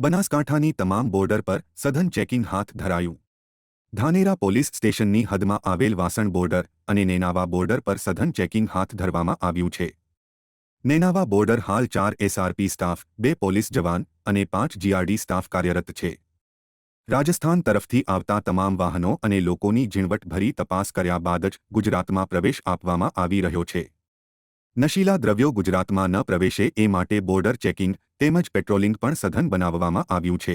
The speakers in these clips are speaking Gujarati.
બનાસકાંઠાની તમામ બોર્ડર પર સઘન ચેકિંગ હાથ ધરાયું. ધાનેરા પોલીસ સ્ટેશનની હદમાં આવેલ વાસણ બોર્ડર અને નેનાવા બોર્ડર પર સઘન ચેકિંગ હાથ ધરવામાં આવ્યું છે. નેનાવા બોર્ડર હાલ ચાર એસઆરપી સ્ટાફ, બે પોલીસ જવાન અને પાંચ જીઆરડી સ્ટાફ કાર્યરત છે. રાજસ્થાન તરફથી આવતા તમામ વાહનો અને લોકોની ઝીણવટભરી તપાસ કર્યા બાદ જ ગુજરાતમાં પ્રવેશ આપવામાં આવી રહ્યો છે. નશીલા દ્રવ્યો ગુજરાતમાં ન પ્રવેશે એ માટે બોર્ડર ચેકિંગ તેમજ પેટ્રોલિંગ પણ સઘન બનાવવામાં આવ્યું છે.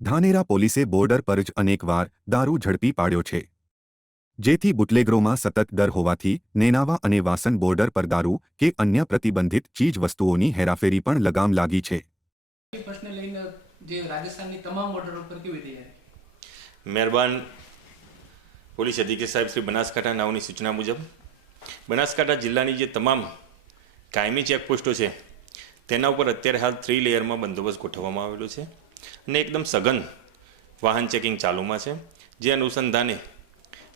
ધાનેરા પોલીસે બોર્ડર પર જ અનેકવાર દારૂ ઝડપી પાડ્યો છે. જેથી બુટલેગરોમાં સતત ડર હોવાથી નેનાવા અને વાસન બોર્ડર પર દારૂ કે અન્ય પ્રતિબંધિત ચીજ વસ્તુઓની હેરાફેરી પણ લગામ લાગી છે. એ પ્રશ્ન લઈને જે રાજસ્થાનની તમામ બોર્ડર ઉપર કેવી તૈયારી મહેરબાન પોલીસ અધિક્ષક સાહેબ શ્રી બનાસકાંઠા નાવની સૂચના મુજબ બનાસકાંઠા જિલ્લાની જે તમામ કાયમી ચેકપોસ્ટો છે, તેના ઉપર અત્યારે હાલ થ્રી લેયરમાં બંદોબસ્ત ગોઠવવામાં આવેલો છે અને એકદમ સઘન વાહન ચેકિંગ ચાલુમાં છે. જે અનુસંધાને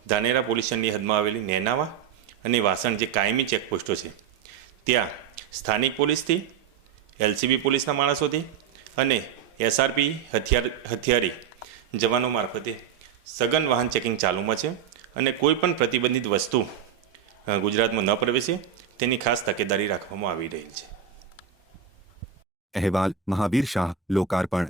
ધાનેરા પોલીસ સ્ટેશનની હદમાં આવેલી નેનાવા અને વાસણ જે કાયમી ચેકપોસ્ટો છે, ત્યાં સ્થાનિક પોલીસથી, એલસીબી પોલીસના માણસોથી અને એસઆરપી હથિયાર, હથિયારી જવાનો મારફતે સઘન વાહન ચેકિંગ ચાલુમાં છે અને કોઈ પણ પ્રતિબંધિત વસ્તુ ગુજરાતમાં ન પ્રવેશે તેની ખાસ તકેદારી રાખવામાં આવી રહી છે. અહેવાલ મહાવીર શાહ લોકાર્પણ.